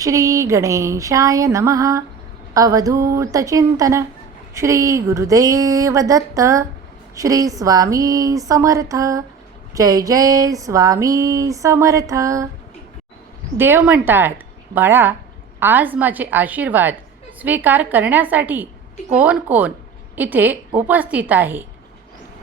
श्री गणेशाय नमः। अवधूतचिंतन श्री गुरुदेव दत्त श्री स्वामी समर्थ। जय जय स्वामी समर्थ। देव म्हणतात बाळा आज माझे आशीर्वाद स्वीकार करण्यासाठी कोण कोण इथे उपस्थित आहे?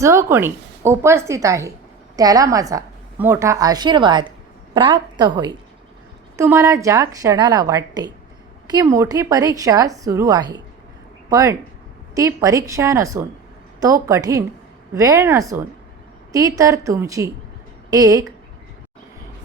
जो कोणी उपस्थित आहे त्याला माझा मोठा आशीर्वाद प्राप्त होईल. तुम्हाला ज्या क्षणाला वाटते की मोठी परीक्षा सुरू आहे. पण ती परीक्षा नसून तो कठीण वेळ नसून ती तर तुमची एक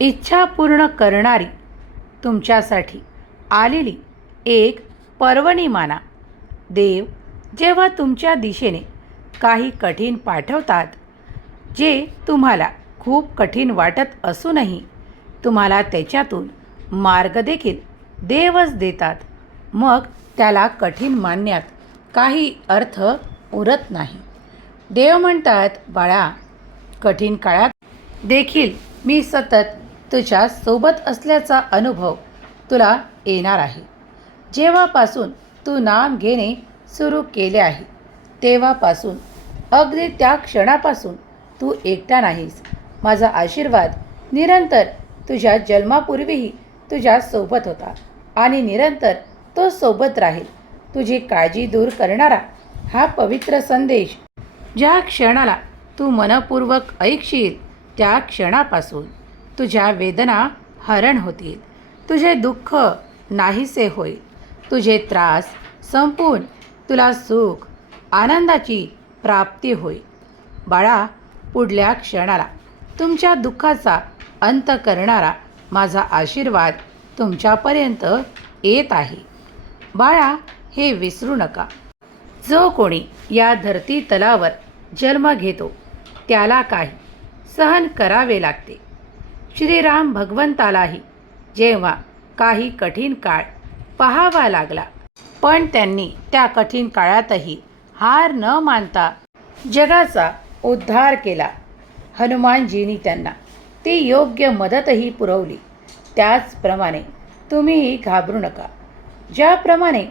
इच्छा पूर्ण करणारी तुमच्यासाठी आलेली एक पर्वणी माना. देव जेव्हा तुमच्या दिशेने काही कठीण पाठवतात जे तुम्हाला खूप कठीण वाटत असूनही तुम्हाला त्याच्यातून मार्ग देखील देवच देतात. मग त्याला कठीण मानण्यात काही अर्थ उरत नाही. देव म्हणतात बाळा कठीण काळात देखील मी सतत तुझ्या सोबत असल्याचा अनुभव तुला येणार आहे. जेव्हापासून तू नाम घेणे सुरू केले आहे तेव्हापासून अगदी त्या क्षणापासून तू एकटा नाहीस. माझा आशीर्वाद निरंतर तुझ्या जन्मापूर्वीही तुझ्या सोबत होता. आणि निरंतर तो सोबत राहील. तुझी काळजी दूर करणारा हा पवित्र संदेश ज्या क्षणाला तू मनपूर्वक ऐकशील त्या क्षणापासून तुझ्या वेदना हरण होतील. तुझे दुःख नाहीसे होईल. तुझे त्रास संपून तुला सुख आनंदाची प्राप्ती होईल. बाळा पुढल्या क्षणाला तुमच्या दुःखाचा अंत करणारा माझा आशीर्वाद तुमच्यापर्यंत येत आहे. बाळा हे विसरू नका. जो कोणी या धरती तलावर जन्म घेतो त्याला काही सहन करावे लागते. श्रीराम भगवंतालाही जेव्हा काही कठीण काळ पहावा लागला पण त्यांनी त्या कठीण काळातही हार न मानता जगाचा उद्धार केला. हनुमानजींनी त्यांना ती योग्य मदतही पुरवली. त्याचप्रमाणे तुम्हीही घाबरू नका. ज्याप्रमाणे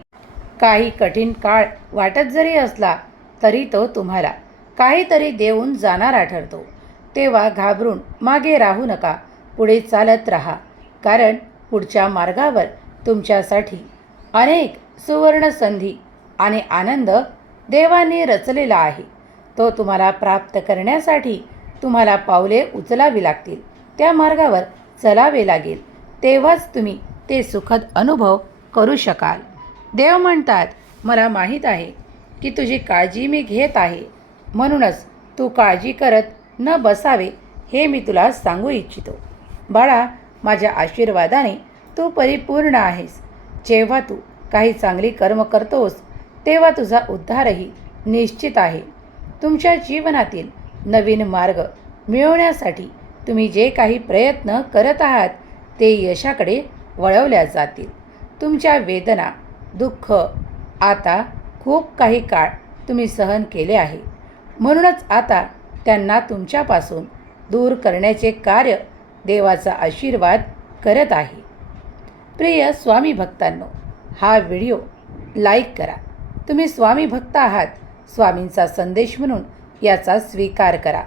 काही कठीण काळ वाटत जरी असला तरी तो तुम्हाला काहीतरी देऊन जाणारा ठरतो. तेव्हा घाबरून मागे राहू नका. पुढे चालत राहा. कारण पुढच्या मार्गावर तुमच्यासाठी अनेक सुवर्णसंधी आणि आनंद देवाने रचलेला आहे. तो तुम्हाला प्राप्त करण्यासाठी तुम्हाला पावले उचलावी लागतील. त्या मार्गावर चलावे लागेल. तेव्हाच तुम्ही ते सुखद अनुभव करू शकाल. देव म्हणतात मला माहीत आहे की तुझी काळजी मी घेत आहे. म्हणूनच तू काळजी करत न बसावे हे मी तुला सांगू इच्छितो. बाळा माझ्या आशीर्वादाने तू परिपूर्ण आहेस. जेव्हा तू काही चांगली कर्म करतोस तेव्हा तुझा उद्धारही निश्चित आहे. तुमच्या जीवनातील नवीन मार्ग मिळवण्यासाठी तुम्ही जे काही प्रयत्न करत आहात ते यशाकडे वळवल्या जातील. तुमच्या वेदना दुःख आता खूप काही काळ तुम्ही सहन केले आहे. म्हणूनच आता त्यांना तुमच्यापासून दूर करण्याचे कार्य देवाचा आशीर्वाद करत आहे. प्रिय स्वामी भक्तांनो हा व्हिडिओ लाईक करा. तुम्ही स्वामी भक्त आहात स्वामींचा संदेश म्हणून याचा स्वीकार करा.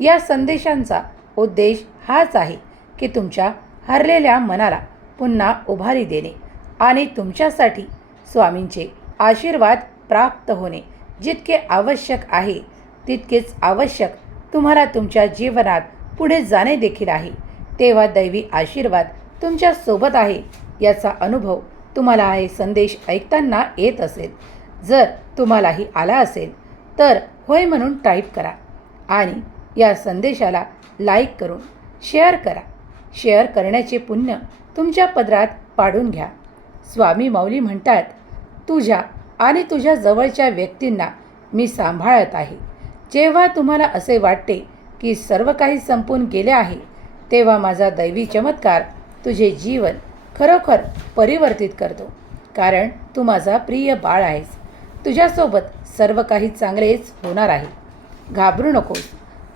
या संदेशांचा उद्देश हाच आहे की तुमच्या हरलेल्या मनाला पुन्हा उभारी देणे आणि तुमच्यासाठी स्वामींचे आशीर्वाद प्राप्त होणे जितके आवश्यक आहे तितकेच आवश्यक तुम्हाला तुमच्या जीवनात पुढे जाणे देखील आहे. तेव्हा दैवी आशीर्वाद तुमच्यासोबत आहे याचा अनुभव तुम्हाला हे संदेश ऐकताना येत असेल. जर तुम्हालाही आला असेल तर होय म्हणून टाईप करा आणि या संदेशाला लाईक करून शेअर करा. शेअर करण्याचे पुण्य तुमच्या पदरात पाडून घ्या. स्वामी माऊली म्हणतात तुझ्या आणि तुझ्या जवळच्या व्यक्तींना मी सांभाळत आहे. जेव्हा तुम्हाला असे वाटते की सर्व काही संपून गेले आहे तेव्हा माझा दैवी चमत्कार तुझे जीवन खरोखर परिवर्तित करतो. कारण तू माझा प्रिय बाळ आहेस. तुझ्यासोबत सर्व काही चांगलेच होणार आहे. घाबरू नकोस.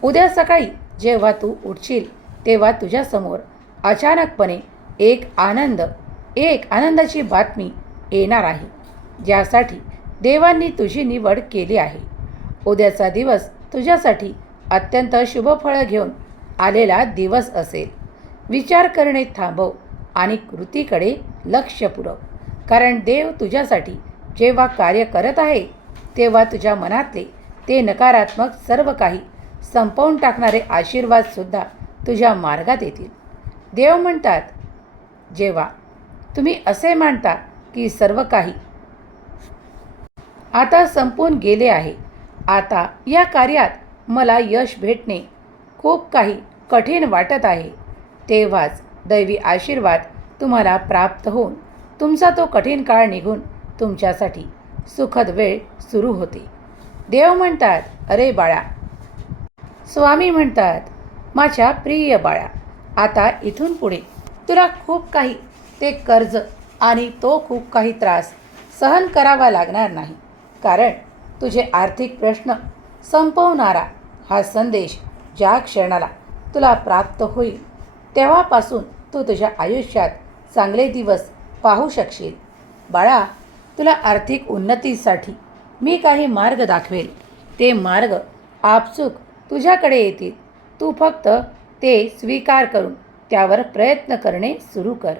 उद्या सकाळी जेव्हा तू उठशील तेव्हा तुझ्यासमोर अचानकपणे एक आनंद एक आनंदाची बातमी येणार आहे ज्यासाठी देवांनी तुझी निवड केली आहे. उद्याचा दिवस तुझ्यासाठी अत्यंत शुभफळं घेऊन आलेला दिवस असेल. विचार करणे थांबव आणि कृतीकडे लक्ष पुरव. कारण देव तुझ्यासाठी जेव्हा कार्य करत आहे तेव्हा तुझ्या मनातले ते नकारात्मक सर्व काही संपवून टाकणारे आशीर्वादसुद्धा तुझ्या मार्गात येतील. देव म्हणतात जेव्हा तुम्ही असे मानता की सर्व काही आता संपून गेले आहे. आता या कार्यात मला यश भेटणे खूप काही कठीण वाटत आहे. तेव्हाच दैवी आशीर्वाद तुम्हाला प्राप्त होऊन तुमचा तो कठीण काळ निघून तुमच्यासाठी सुखद वेळ सुरू होते. देव म्हणतात अरे बाळा. स्वामी म्हणतात माझ्या प्रिय बाळा आता इथून पुढे तुला खूप काही ते कर्ज आणि तो खूप काही त्रास सहन करावा लागणार नाही. कारण तुझे आर्थिक प्रश्न संपवणारा हा संदेश ज्या क्षणाला तुला प्राप्त होईल तेव्हापासून तू तुझ्या आयुष्यात चांगले दिवस पाहू शकशील. बाळा तुला आर्थिक उन्नतीसाठी मी काही मार्ग दाखवेल. ते मार्ग आपचूक तुझ्याकडे येतील. तू फक्त ते स्वीकार करून त्यावर प्रयत्न करणे सुरू कर.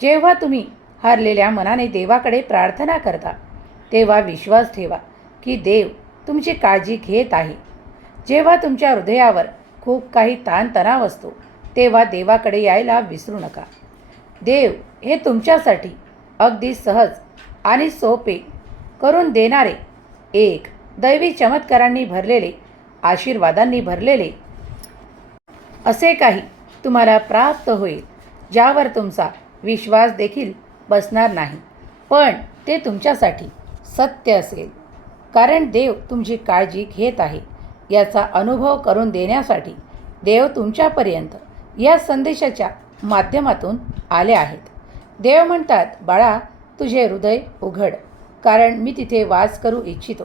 जेव्हा तुम्ही हरलेल्या मनाने देवाकडे प्रार्थना करता तेव्हा विश्वास ठेवा की देव तुमची काळजी घेत आहे. जेव्हा तुमच्या हृदयावर खूप काही ताणतणाव असतो तेव्हा देवाकडे यायला विसरू नका. देव हे तुमच्यासाठी अगदी सहज आणि सोपे करून देणारे एक दैवी चमत्कारांनी भरलेले आशीर्वादांनी भरलेले असे काही तुम्हाला प्राप्त होईल ज्यावर तुमचा विश्वास देखील बसणार नाही. पण ते तुमच्यासाठी सत्य असेल. कारण देव तुमची काळजी घेत आहे. याचा अनुभव करून देण्यासाठी देव तुमच्यापर्यंत या संदेशाच्या माध्यमातून आले आहेत. देव म्हणतात बाळा तुझे हृदय उघड कारण मी तिथे वास करू इच्छितो.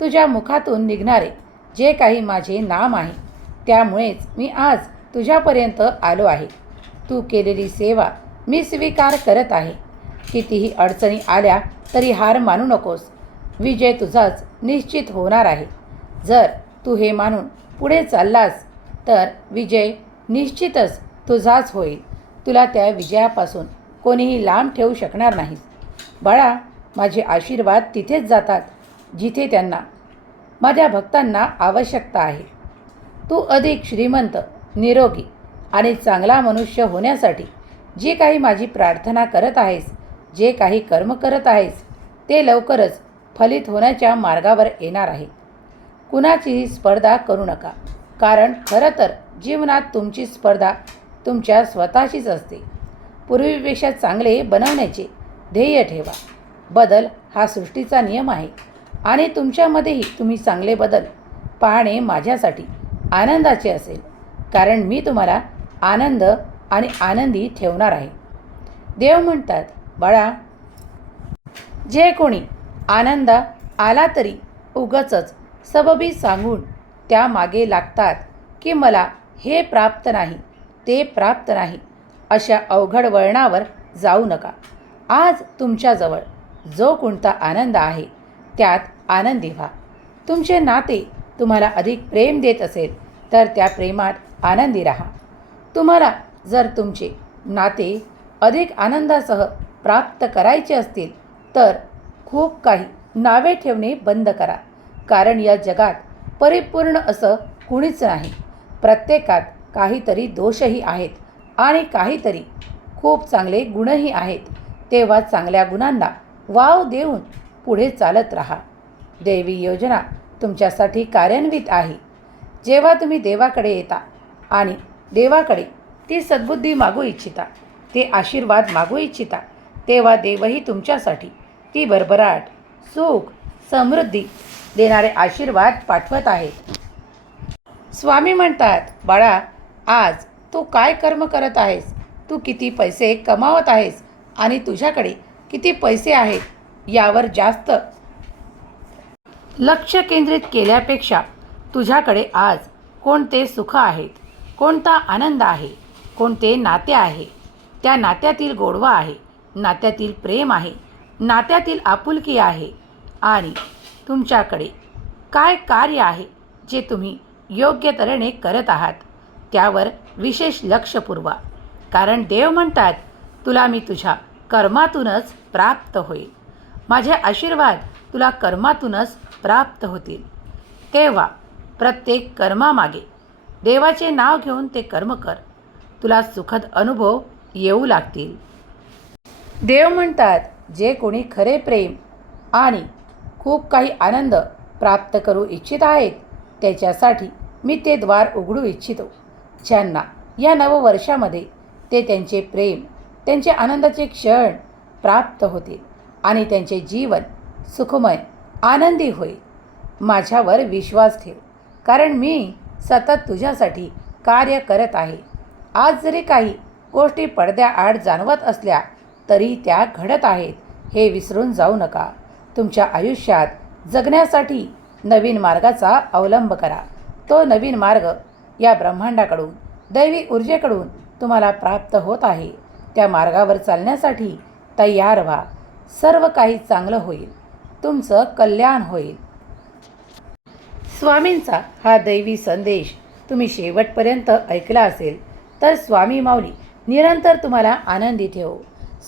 तुझ्या मुखातून निघणारे जे काही माझे नाम आहे त्यामुळेच मी आज तुझ्यापर्यंत आलो आहे. तू केलेली सेवा मी स्वीकार करत आहे. कितीही अडचणी आल्या तरी हार मानू नकोस. विजय तुझाच निश्चित होणार आहे. जर तू हे मानून पुढे चाललास तर विजय निश्चितच तुझाच होईल. तुला त्या विजयापासून कोणीही लांब ठेवू शकणार नाही बाळा माझे आशीर्वाद तिथेच जातात जिथे त्यांना माझ्या भक्तांना आवश्यकता आहे. तू अधिक श्रीमंत निरोगी आणि चांगला मनुष्य होण्यासाठी जी काही माझी प्रार्थना करत आहेस जे काही कर्म करत आहेस ते लवकरच फलित होण्याच्या मार्गावर येणार आहे. कुणाचीही स्पर्धा करू नका कारण खरं तर जीवनात तुमची स्पर्धा तुमच्या स्वतःशीच असते. पूर्वीपेक्षा चांगले बनवण्याचे ध्येय ठेवा. बदल हा सृष्टीचा नियम आहे आणि तुमच्यामध्येही तुम्ही चांगले बदल पाहणे माझ्यासाठी आनंदाचे असेल. कारण मी तुम्हाला आनंद आणि आनंदी ठेवणार आहे. देव म्हणतात बाळा जे कोणी आनंद आला तरी उगचच सबबी सांगून त्या मागे लागतात की मला हे प्राप्त नाही ते प्राप्त नाही अशा अवघड वळणावर जाऊ नका. आज तुमच्याजवळ जो कोणता आनंद आहे त्यात आनंदी व्हा. तुमचे नाते तुम्हाला अधिक प्रेम देत असेल तर त्या प्रेमात आनंदी राहा. तुम्हाला जर तुमचे नाते अधिक आनंदासह प्राप्त करायचे असतील तर खूप काही नावे ठेवणे बंद करा. कारण या जगात परिपूर्ण असं कुणीच नाही. प्रत्येकात काहीतरी दोषही आहेत आणि काहीतरी खूप चांगले गुणही आहेत. तेव्हा चांगल्या गुणांना वाव देऊन पुढे चालत राहा. देवी योजना तुमच्यासाठी कार्यान्वित आहे. जेव्हा तुम्ही देवाकडे येता आणि देवाकडे ती सद्बुद्धी मागू इच्छिता ते आशीर्वाद मागू इच्छिता तेव्हा देवही तुमच्यासाठी ती भरभराट सुख समृद्धी देणारे आशीर्वाद पाठवत आहेत. स्वामी म्हणतात बाळा आज तू काय कर्म करत आहेस? तू किती पैसे कमावत आहेस? आणि तुझ्याकडे किती पैसे आहेत? यावर जास्त लक्ष केंद्रित केल्यापेक्षा तुझ्याकडे आज कोणते सुख आहेत? कोणता आनंद आहे? कोणते नाते आहे? त्या नात्यातील गोडवा आहे नात्यातील प्रेम आहे नात्यातील आपुलकी आहे. आणि तुमच्याकडे काय कार्य आहे जे तुम्ही योग्य तऱ्हेने करत आहात? त्यावर विशेष लक्ष पुरवा. कारण देव म्हणतात तुला मी तुझ्या कर्मातूनच प्राप्त होईल. माझे आशीर्वाद तुला कर्मातूनच प्राप्त होतील. तेव्हा प्रत्येक कर्मामागे देवाचे नाव घेऊन ते कर्म कर. तुला सुखद अनुभव येऊ लागतील. देव म्हणतात जे कोणी खरे प्रेम आणि खूप काही आनंद प्राप्त करू इच्छित आहेत त्याच्यासाठी मी ते द्वार उघडू इच्छितो. ज्यांना या नववर्षामध्ये ते त्यांचे प्रेम त्यांचे आनंदाचे क्षण प्राप्त होतील आणि त्यांचे जीवन सुखमय आनंदी होईल माझ्यावर विश्वास ठेव कारण मी सतत तुझ्यासाठी कार्य करत आहे. आज जरी काही गोष्टी पडद्याआड जाणवत असल्या तरी त्या घडत आहेत हे विसरून जाऊ नका. तुमच्या आयुष्यात जगण्यासाठी नवीन मार्गाचा अवलंब करा. तो नवीन मार्ग या ब्रह्मांडाकडून दैवी ऊर्जेकडून तुम्हाला प्राप्त होत आहे. त्या मार्गावर चालण्यासाठी तयार व्हा. सर्व काही चांगलं होईल. तुमचं कल्याण होईल. स्वामींचा हा दैवी संदेश तुम्ही शेवटपर्यंत ऐकला असेल तर स्वामी माऊली निरंतर तुम्हाला आनंदी ठेवो.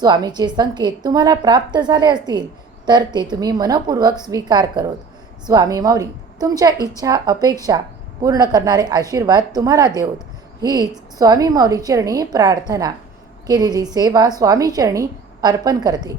स्वामीचे संकेत तुम्हाला प्राप्त झाले असतील तर ते तुम्ही मनपूर्वक स्वीकार करोत. स्वामी माऊली तुमच्या इच्छा अपेक्षा पूर्ण करणारे आशीर्वाद तुम्हाला देऊत हीच स्वामी माऊली चरणी प्रार्थना. केलेली सेवा स्वामी चरणी अर्पण करते.